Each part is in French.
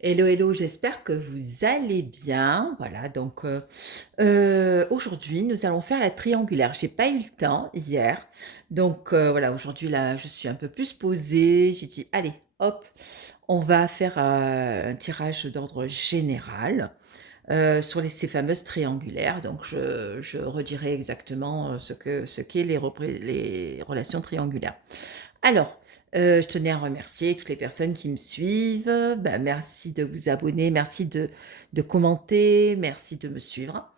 Hello, hello, j'espère que vous allez bien. Voilà, donc aujourd'hui, nous allons faire la triangulaire. J'ai pas eu le temps hier, donc voilà, aujourd'hui là, je suis un peu plus posée. J'ai dit, allez, hop, on va faire un tirage d'ordre général sur ces fameuses triangulaires. Donc je redirai exactement ce qu'est les relations triangulaires. Alors, je tenais à remercier toutes les personnes qui me suivent. Bah, merci de vous abonner, merci de commenter, merci de me suivre.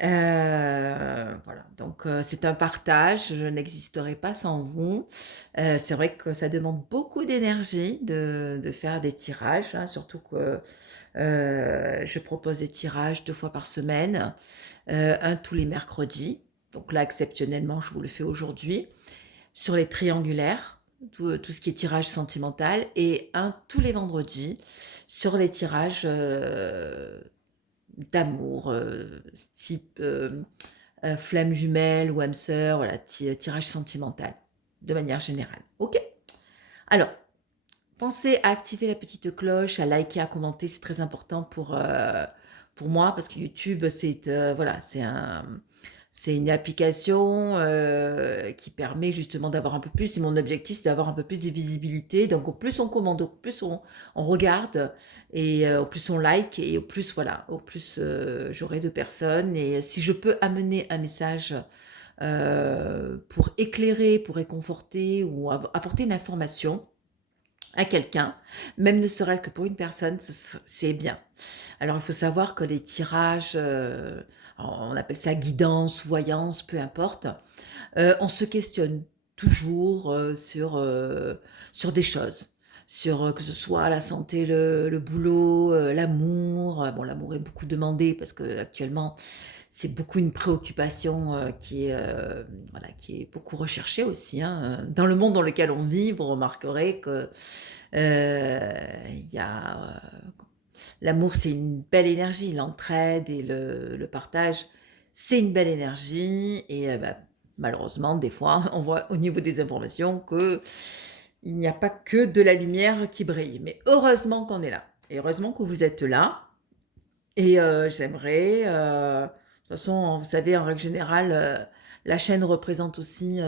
Voilà, donc c'est un partage, je n'existerai pas sans vous. C'est vrai que ça demande beaucoup d'énergie de faire des tirages, hein, surtout que, je propose des tirages 2 fois par semaine, un tous les mercredis. Donc là, exceptionnellement, je vous le fais aujourd'hui sur les triangulaires, tout ce qui est tirage sentimental, et un tous les vendredis sur les tirages d'amour, type flamme jumelle ou âme sœur, voilà, tirage sentimental, de manière générale. Ok. Alors, pensez à activer la petite cloche, à liker, à commenter, c'est très important pour moi parce que YouTube, voilà, c'est une application qui permet justement d'avoir un peu plus, et mon objectif, c'est d'avoir un peu plus de visibilité. Donc, au plus on commande, au plus on regarde, et au plus on like, et au plus, voilà, au plus j'aurai de personnes. Et si je peux amener un message pour éclairer, pour réconforter ou apporter une information à quelqu'un, même ne serait-ce que pour une personne, c'est bien. Alors, il faut savoir que les tirages, on appelle ça guidance, voyance, peu importe, on se questionne toujours sur des choses, sur que ce soit la santé, le boulot, l'amour. Bon, l'amour est beaucoup demandé parce que actuellement, c'est beaucoup une préoccupation voilà, qui est beaucoup recherchée aussi, hein. Dans le monde dans lequel on vit, vous remarquerez que il y a l'amour, c'est une belle énergie, l'entraide et le partage, c'est une belle énergie. Et bah, malheureusement, des fois, on voit au niveau des informations que il n'y a pas que de la lumière qui brille. Mais heureusement qu'on est là, et heureusement que vous êtes là. Et j'aimerais, de toute façon, vous savez, en règle générale, la chaîne représente aussi,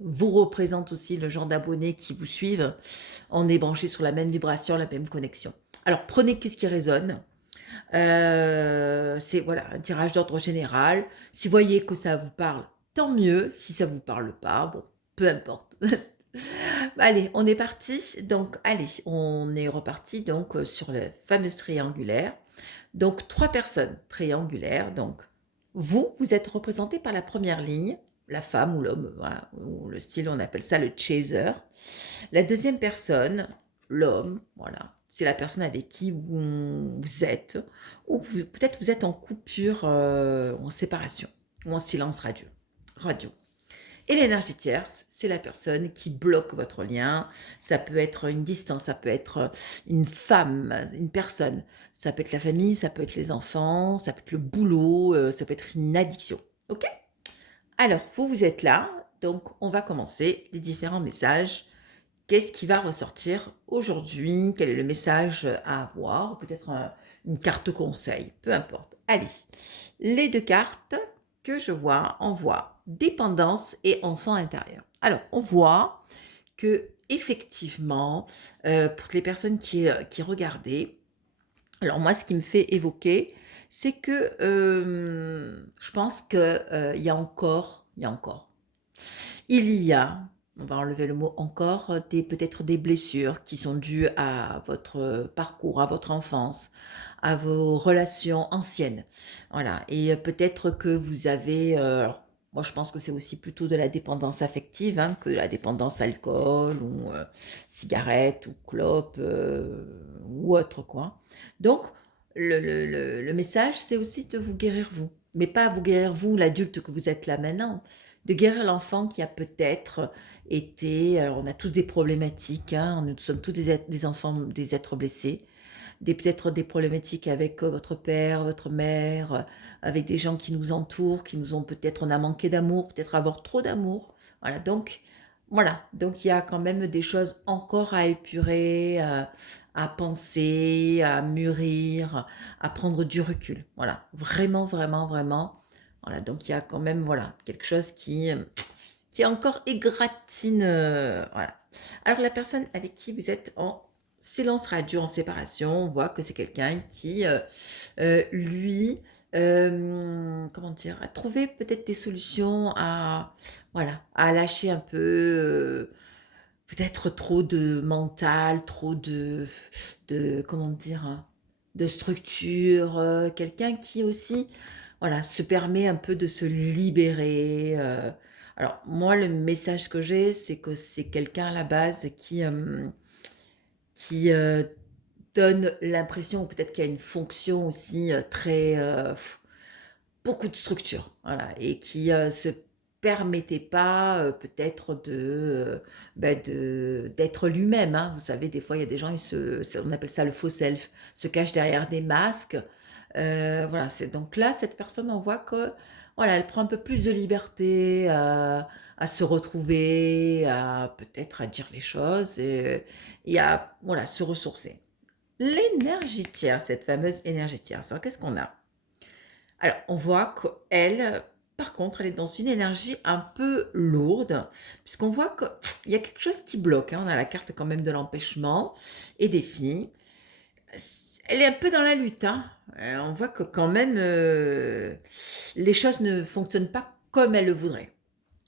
vous représente aussi le genre d'abonnés qui vous suivent. On est branché sur la même vibration, la même connexion. Alors, prenez que ce qui résonne. C'est voilà, un tirage d'ordre général. Si vous voyez que ça vous parle, tant mieux. Si ça vous parle pas, bon, peu importe. Allez, on est parti. Donc, allez, on est reparti donc sur le fameux triangulaire. Donc, 3 personnes triangulaires. Donc, vous êtes représenté par la première ligne, la femme ou l'homme, voilà, ou le style, on appelle ça le chaser. La deuxième personne, l'homme, voilà, c'est la personne avec qui vous êtes, ou peut-être vous êtes en coupure, en séparation, ou en silence radio. Et l'énergie tierce, c'est la personne qui bloque votre lien. Ça peut être une distance, ça peut être une femme, une personne. Ça peut être la famille, ça peut être les enfants, ça peut être le boulot, ça peut être une addiction. Ok. Alors, vous êtes là, donc on va commencer les différents messages. Qu'est-ce qui va ressortir aujourd'hui? Quel est le message à avoir? Peut-être une carte conseil, peu importe. Allez, les 2 cartes que je vois, on voit dépendance et enfant intérieur. Alors, on voit que effectivement, pour les personnes qui regardaient, alors moi, ce qui me fait évoquer, c'est que je pense que il y a, on va enlever le mot encore, peut-être des blessures qui sont dues à votre parcours, à votre enfance, à vos relations anciennes. Voilà. Et peut-être que vous avez, alors, moi je pense que c'est aussi plutôt de la dépendance affective, hein, que de la dépendance alcool ou cigarette ou clope ou autre quoi. Donc le message, c'est aussi de vous guérir vous. Mais pas vous guérir vous, l'adulte que vous êtes là maintenant, de guérir l'enfant qui a peut-être été, alors on a tous des problématiques, hein, nous sommes tous des enfants, des êtres blessés, peut-être des problématiques avec votre père, votre mère, avec des gens qui nous entourent, qui nous ont peut-être, on a manqué d'amour, peut-être avoir trop d'amour. Voilà, donc Voilà, donc il y a quand même des choses encore à épurer, à penser, à mûrir, à prendre du recul. Voilà, vraiment, vraiment, vraiment. Voilà, donc il y a quand même, voilà, quelque chose qui encore égratigne, voilà. Alors la personne avec qui vous êtes en silence radio, en séparation, on voit que c'est quelqu'un qui, lui, comment dire? A trouvé peut-être des solutions à voilà, à lâcher un peu, peut-être trop de mental, trop de comment dire? De structure, quelqu'un qui aussi, voilà, se permet un peu de se libérer, alors moi le message que j'ai, c'est que c'est quelqu'un à la base qui, donne l'impression ou peut-être qu'il y a une fonction aussi, très, beaucoup de structure, voilà et qui, se permettait pas, peut-être d'être lui-même, hein. Vous savez, des fois, il y a des gens, on appelle ça le faux self, se cachent derrière des masques. Voilà, c'est donc là, cette personne, on voit que, voilà, elle prend un peu plus de liberté, à se retrouver, à peut-être à dire les choses et à, voilà, se ressourcer. L'énergie tierce, cette fameuse énergie tierce, alors qu'est-ce qu'on a? Alors, on voit qu'elle, par contre, elle est dans une énergie un peu lourde, puisqu'on voit qu'il y a quelque chose qui bloque, hein. On a la carte quand même de l'empêchement et des filles. Elle est un peu dans la lutte, hein. On voit que quand même, les choses ne fonctionnent pas comme elle le voudrait.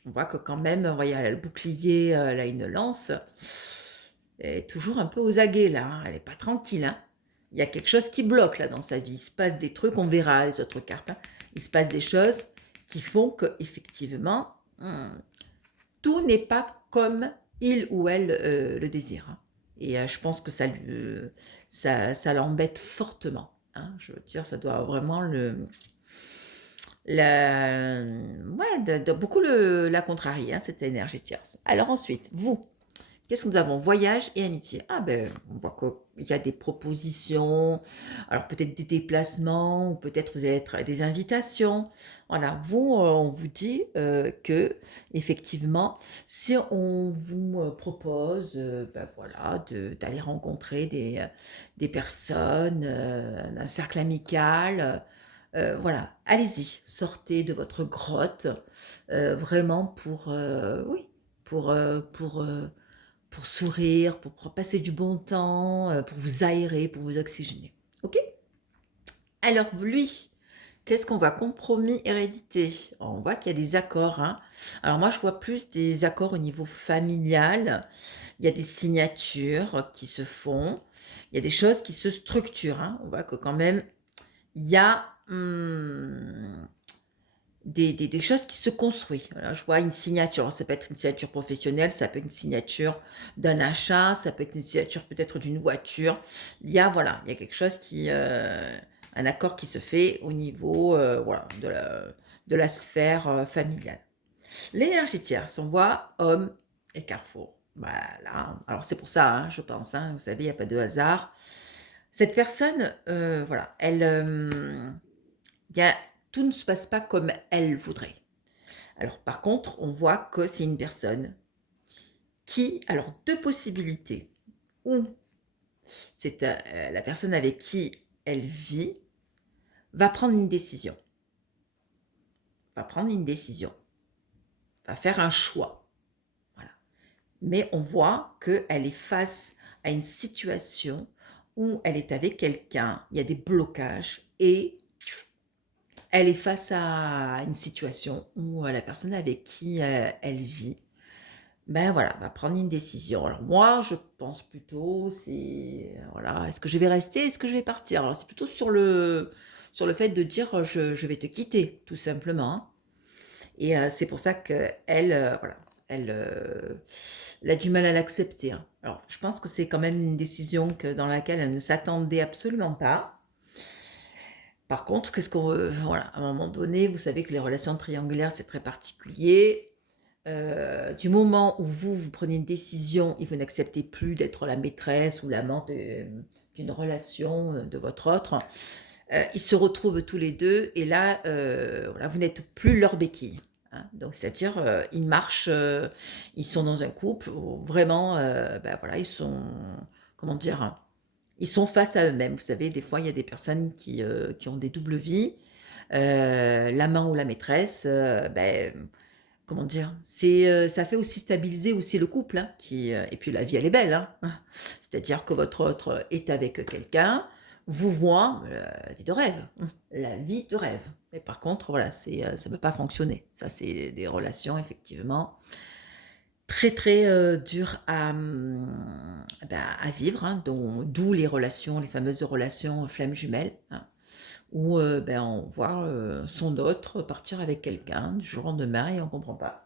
On voit que quand même, vous voyez, elle a le bouclier, elle a une lance. Elle est toujours un peu aux aguets là, hein. Elle n'est pas tranquille, hein. Il y a quelque chose qui bloque là dans sa vie. Il se passe des trucs, on verra les autres cartes, hein. Il se passe des choses qui font que effectivement, tout n'est pas comme il ou elle le désire, hein. Et je pense que ça l'embête fortement, hein. Je veux dire, ça doit vraiment ouais, de beaucoup la contrarier, hein, cette énergie tierce. Alors ensuite, vous, qu'est-ce que nous avons? Voyage et amitié. Ah ben, on voit qu'il y a des propositions, alors peut-être des déplacements, ou peut-être vous allez être des invitations. Voilà, vous, on vous dit que effectivement, si on vous propose, ben voilà, d'aller rencontrer des personnes, un cercle amical, voilà, allez-y, sortez de votre grotte, vraiment oui, pour sourire, pour passer du bon temps, pour vous aérer, pour vous oxygéner. OK? Alors lui, qu'est-ce qu'on voit? Compromis, hérédité. On voit qu'il y a des accords, hein. Alors moi, je vois plus des accords au niveau familial. Il y a des signatures qui se font. Il y a des choses qui se structurent, hein. On voit que quand même, il y a des choses qui se construisent. Voilà, je vois une signature. Ça peut être une signature professionnelle, ça peut être une signature d'un achat, ça peut être une signature peut-être d'une voiture. Voilà, il y a quelque chose un accord qui se fait au niveau, voilà, de la sphère familiale. L'énergie tierce, on voit homme et carrefour. Voilà. Alors c'est pour ça, hein, je pense, hein, vous savez, il n'y a pas de hasard. Cette personne, voilà, il y a, tout ne se passe pas comme elle voudrait. Alors par contre, on voit que c'est une personne qui, alors deux possibilités, ou c'est la personne avec qui elle vit va prendre une décision, va prendre une décision, va faire un choix, voilà. Mais on voit qu'elle est face à une situation où elle est avec quelqu'un, il y a des blocages et elle est face à une situation où la personne avec qui elle vit, ben voilà, va prendre une décision. Alors moi, je pense plutôt, c'est, voilà, est-ce que je vais rester, est-ce que je vais partir? Alors c'est plutôt sur le fait de dire, je vais te quitter, tout simplement, hein. Et c'est pour ça qu'elle, voilà, elle a du mal à l'accepter, hein. Alors je pense que c'est quand même une décision dans laquelle elle ne s'attendait absolument pas. Par contre, qu'est-ce qu'on voilà, à un moment donné, vous savez que les relations triangulaires, c'est très particulier. Du moment où vous prenez une décision et vous n'acceptez plus d'être la maîtresse ou l'amant d'une relation de votre autre, ils se retrouvent tous les deux et là, voilà, vous n'êtes plus leur béquille, hein. Donc, c'est-à-dire, ils marchent, ils sont dans un couple où vraiment, bah, voilà, ils sont, comment dire? Ils sont face à eux-mêmes. Vous savez, des fois, il y a des personnes qui ont des doubles vies. L'amant ou la maîtresse, comment dire? Ça fait aussi stabiliser aussi le couple, hein, et puis la vie, elle est belle, hein. C'est-à-dire que votre autre est avec quelqu'un, vous voit, la vie de rêve, la vie de rêve. Mais par contre, voilà, ça peut pas fonctionner. Ça, c'est des relations effectivement très, très, dures à vivre, hein, d'où les relations, les fameuses relations flammes jumelles, hein, où, on voit, son autre partir avec quelqu'un du jour au lendemain et on comprend pas.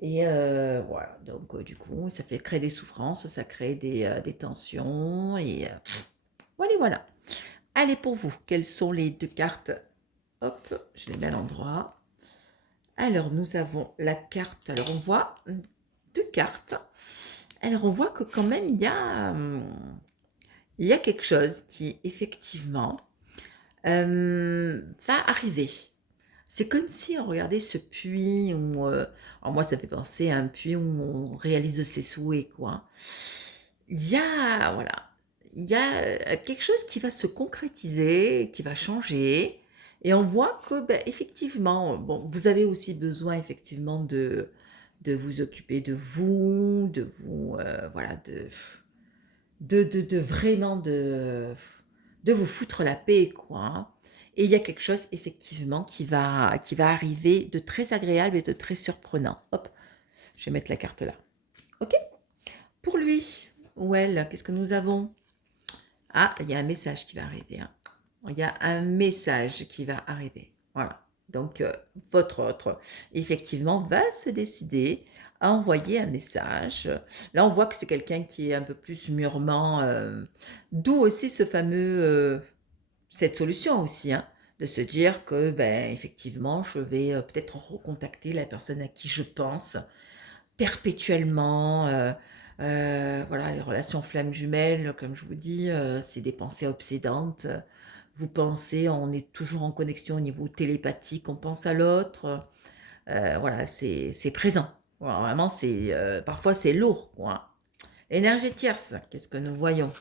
Et voilà, donc du coup, ça fait créer des souffrances, ça crée des tensions et voilà, voilà. Allez, pour vous, quelles sont les 2 cartes? Hop, je les mets à l'endroit. Alors, nous avons la carte, alors on voit, 2 cartes. Alors, on voit que quand même il y a quelque chose qui effectivement, va arriver. C'est comme si on regardait ce puits où, alors moi ça fait penser à un puits où on réalise ses souhaits, quoi. Il y a, voilà, il y a, quelque chose qui va se concrétiser, qui va changer et on voit que, effectivement, bon, vous avez aussi besoin effectivement de vous occuper de vous, voilà, de vraiment de vous foutre la paix, quoi, hein. Et il y a quelque chose effectivement qui va arriver de très agréable et de très surprenant. Hop, je vais mettre la carte là. OK? Pour lui ou elle, qu'est-ce que nous avons? Ah, il y a un message qui va arriver, hein. Il y a un message qui va arriver. Voilà. Donc, votre autre, effectivement, va se décider à envoyer un message. Là, on voit que c'est quelqu'un qui est un peu plus mûrement, d'où aussi cette solution aussi, hein, de se dire que, effectivement, je vais peut-être recontacter la personne à qui je pense perpétuellement. Voilà, les relations flammes jumelles, comme je vous dis, c'est des pensées obsédantes. Vous pensez, on est toujours en connexion au niveau télépathique, on pense à l'autre. Voilà, c'est présent. Voilà, vraiment, parfois c'est lourd, quoi. Énergie tierce, qu'est-ce que nous voyons?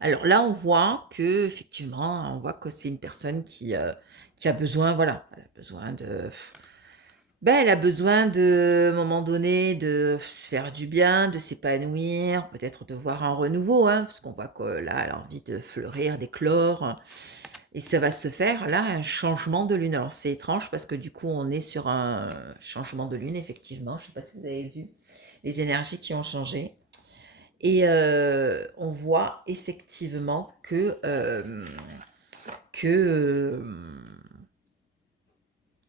Alors là, on voit que effectivement, on voit que c'est une personne qui a besoin, voilà, elle a besoin elle a besoin à un moment donné, de se faire du bien, de s'épanouir, peut-être de voir un renouveau, hein, parce qu'on voit que là, elle a envie de fleurir, d'éclore, et ça va se faire là, un changement de lune. Alors c'est étrange parce que du coup, on est sur un changement de lune, effectivement. Je ne sais pas si vous avez vu les énergies qui ont changé. Et on voit effectivement que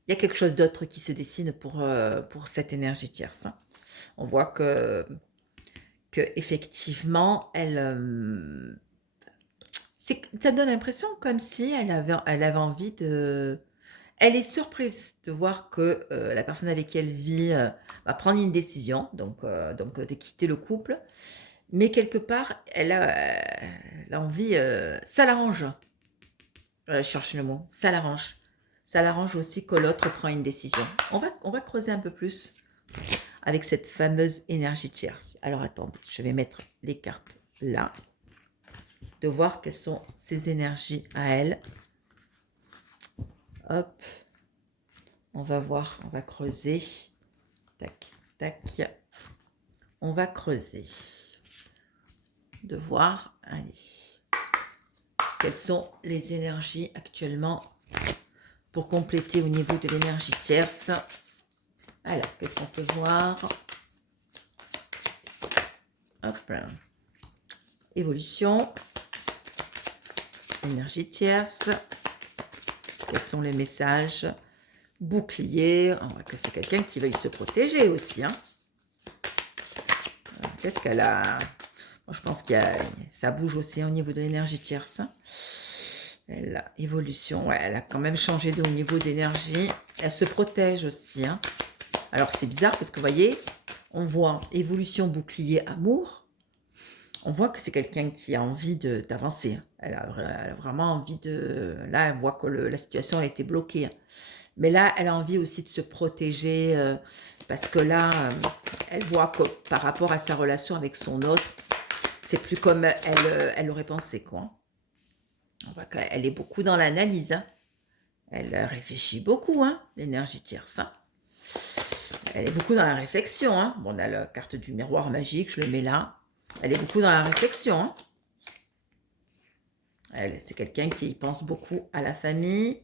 il y a quelque chose d'autre qui se dessine pour cette énergie tierce, hein. On voit que effectivement, ça donne l'impression comme si elle avait envie de... Elle est surprise de voir que la personne avec qui elle vit va prendre une décision, donc de quitter le couple. Mais quelque part, elle a envie, ça l'arrange. Je cherche le mot, ça l'arrange. Ça l'arrange aussi que l'autre prend une décision. On va creuser un peu plus avec cette fameuse énergie tierce. Alors attendez, je vais mettre les cartes là, de voir quelles sont ces énergies à elle. Hop, on va voir, on va creuser. Tac, tac. On va creuser. De voir, allez, quelles sont les énergies actuellement pour compléter au niveau de l'énergie tierce. Alors, qu'est-ce qu'on peut voir? Hop. Évolution. Énergie tierce. Quels sont les messages? Bouclier. On voit que c'est quelqu'un qui veuille se protéger aussi, hein. Peut-être qu'elle a... Moi, je pense ça bouge aussi au niveau de l'énergie tierce. Évolution, ouais, elle a quand même changé au niveau d'énergie. Elle se protège aussi, hein. Alors, c'est bizarre parce que, vous voyez, on voit évolution, bouclier, amour. On voit que c'est quelqu'un qui a envie d'avancer. Elle a vraiment envie de... Là, elle voit que la situation a été bloquée. Mais là, elle a envie aussi de se protéger parce que là, elle voit que par rapport à sa relation avec son autre, c'est plus comme elle aurait pensé, quoi. On voit qu'elle est beaucoup dans l'analyse, hein. Elle réfléchit beaucoup, hein, l'énergie tierce, hein. Elle est beaucoup dans la réflexion, hein. Bon, on a la carte du miroir magique, je le mets là. Elle est beaucoup dans la réflexion, hein. C'est quelqu'un qui pense beaucoup à la famille.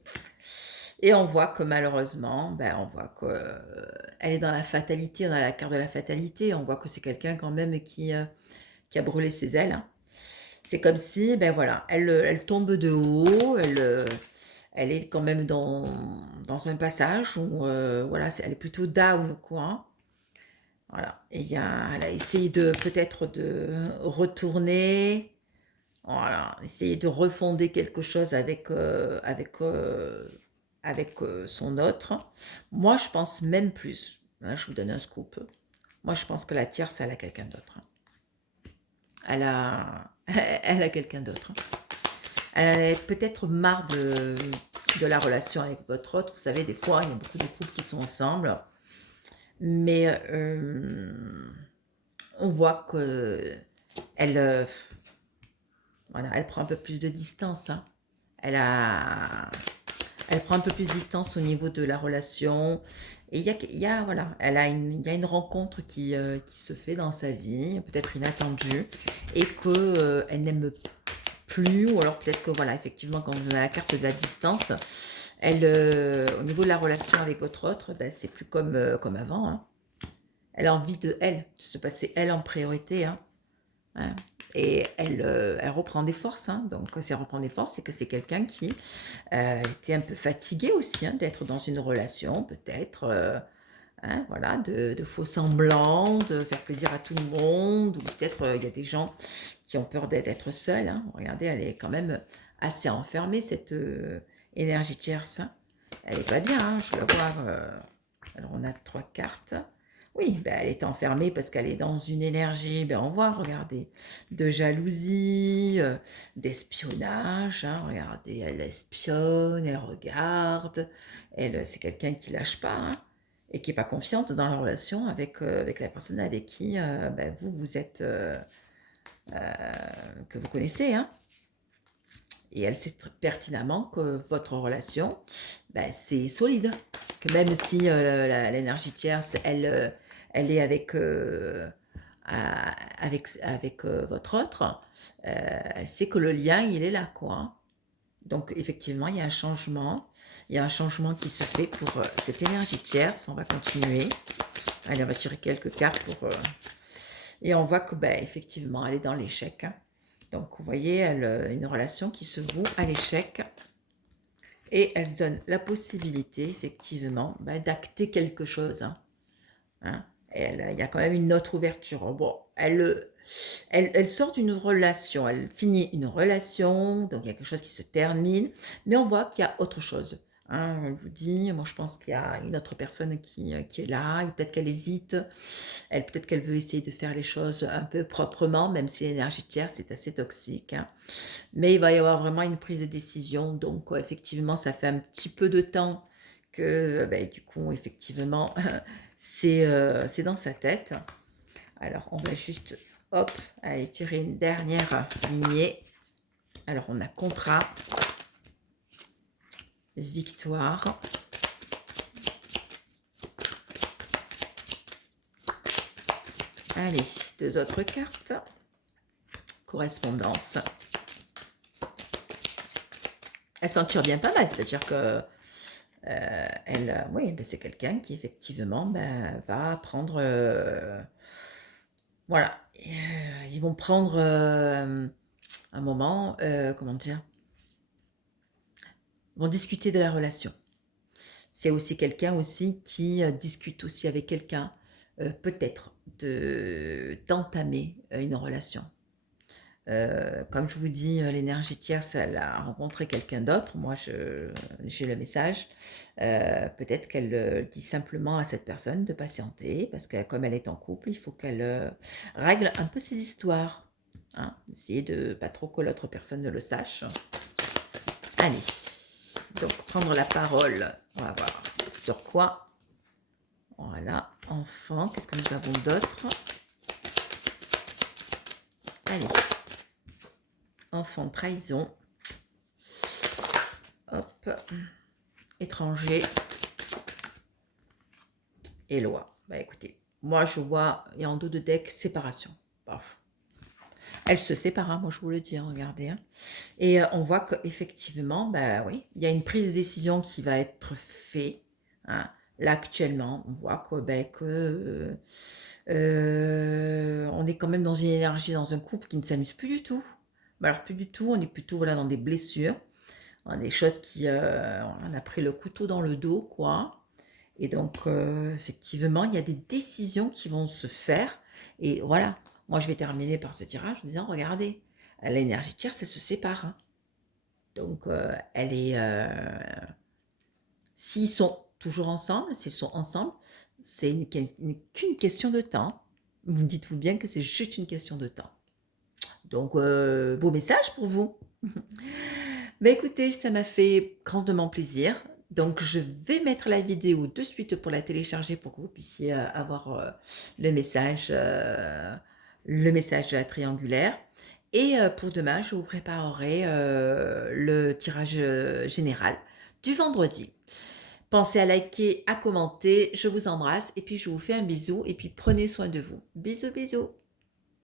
Et on voit que malheureusement, ben, on voit qu'elle est dans la fatalité, on a la carte de la fatalité, on voit que c'est quelqu'un quand même qui a brûlé ses ailes, hein. C'est comme si, ben voilà, elle tombe de haut, elle est quand même dans un passage où, voilà, elle est plutôt down, quoi, hein. Voilà, et elle a essayé peut-être de retourner, voilà, essayer de refonder quelque chose avec son autre. Moi, je pense même plus. Là, je vous donne un scoop. Moi, je pense que la tierce, elle a quelqu'un d'autre, hein. Elle a, elle a quelqu'un d'autre, hein. Elle a peut-être marre de la relation avec votre autre. Vous savez, des fois, il y a beaucoup de couples qui sont ensemble. Mais on voit que elle, voilà, elle prend un peu plus de distance, hein. Elle a, elle prend un peu plus de distance au niveau de la relation. Et voilà, il y a une rencontre qui se fait dans sa vie, peut-être inattendue, et que elle n'aime plus, ou alors peut-être que voilà, effectivement, quand vous avez la carte de la distance, au niveau de la relation avec votre autre, ben, c'est plus comme avant, hein. Elle a envie de se passer elle en priorité, hein. Hein. Et elle reprend des forces, hein. Donc, quand elle reprend des forces, c'est que c'est quelqu'un qui était un peu fatigué aussi, hein, d'être dans une relation, peut-être, hein, voilà, de faux semblants, de faire plaisir à tout le monde, ou peut-être il y a des gens qui ont peur d'être seuls, hein. Regardez, elle est quand même assez enfermée, cette énergie tierce, hein. Elle est pas bien, hein, je la vois. Alors, on a 3 cartes. Oui, ben, elle est enfermée parce qu'elle est dans une énergie, ben, on voit, regardez, de jalousie, d'espionnage, hein, regardez, elle espionne, elle regarde, c'est quelqu'un qui lâche pas, hein, et qui n'est pas confiante dans la relation avec la personne avec qui ben, vous êtes, que vous connaissez, hein. Et elle sait pertinemment que votre relation, ben, c'est solide. Que même si l'énergie tierce, elle est avec votre autre, elle sait que le lien, il est là, quoi, hein. Donc, effectivement, il y a un changement. Il y a un changement qui se fait pour cette énergie tierce. On va continuer. Allez, on va tirer quelques cartes et on voit que, ben, effectivement, elle est dans l'échec, hein. Donc, vous voyez, une relation qui se voue à l'échec. Et elle se donne la possibilité, effectivement, ben, d'acter quelque chose, hein. Hein. Il y a quand même une autre ouverture. Bon, elle sort d'une relation, elle finit une relation, donc il y a quelque chose qui se termine, mais on voit qu'il y a autre chose, hein. Elle vous dit, moi je pense qu'il y a une autre personne qui est là, et peut-être qu'elle hésite, peut-être qu'elle veut essayer de faire les choses un peu proprement, même si l'énergie tierce c'est assez toxique, hein. Mais il va y avoir vraiment une prise de décision, donc effectivement ça fait un petit peu de temps que ben, du coup effectivement c'est dans sa tête. Alors on va juste hop aller tirer une dernière lignée. Alors on a contrat, victoire, allez 2 autres cartes, correspondance. Elle s'en tire bien pas mal, c'est-à-dire que oui, ben, c'est quelqu'un qui effectivement ben, va prendre, voilà, ils vont prendre un moment, comment dire, vont discuter de la relation. C'est aussi quelqu'un aussi qui discute aussi avec quelqu'un, peut-être d'entamer une relation. Comme je vous dis, l'énergie tierce, elle a rencontré quelqu'un d'autre. Moi, j'ai le message. Peut-être qu'elle dit simplement à cette personne de patienter, parce que comme elle est en couple, il faut qu'elle règle un peu ses histoires, hein. Essayer de pas trop que l'autre personne ne le sache. Allez, Donc, prendre la parole, on va voir sur quoi. Voilà, enfant, qu'est-ce que nous avons d'autre? Allez, enfant, trahison. Hop, étranger et loi. Bah écoutez, moi je vois, il y a en dos de deck, séparation. Paf. Elle se sépare, hein, moi je vous le dis, hein, regardez. Hein. Et on voit qu'effectivement, bah oui, il y a une prise de décision qui va être faite. Hein. Là actuellement, on voit que, on est quand même dans une énergie, dans un couple qui ne s'amuse plus du tout. Bah, alors plus du tout, on est plutôt voilà, dans des blessures, dans des choses qui... on a pris le couteau dans le dos, quoi. Et donc, effectivement, il y a des décisions qui vont se faire. Et voilà, moi, je vais terminer par ce tirage en disant, regardez, l'énergie tierce, elle se sépare. Hein. Donc, elle est... s'ils sont toujours ensemble, s'ils sont ensemble, c'est qu'une question de temps. Vous me dites-vous bien que c'est juste une question de temps. Donc, beau message pour vous. Bah écoutez, ça m'a fait grandement plaisir. Donc, je vais mettre la vidéo de suite pour la télécharger pour que vous puissiez avoir le message de la triangulaire. Et pour demain, je vous préparerai le tirage général du vendredi. Pensez à liker, à commenter. Je vous embrasse et puis je vous fais un bisou et puis prenez soin de vous. Bisous, bisous.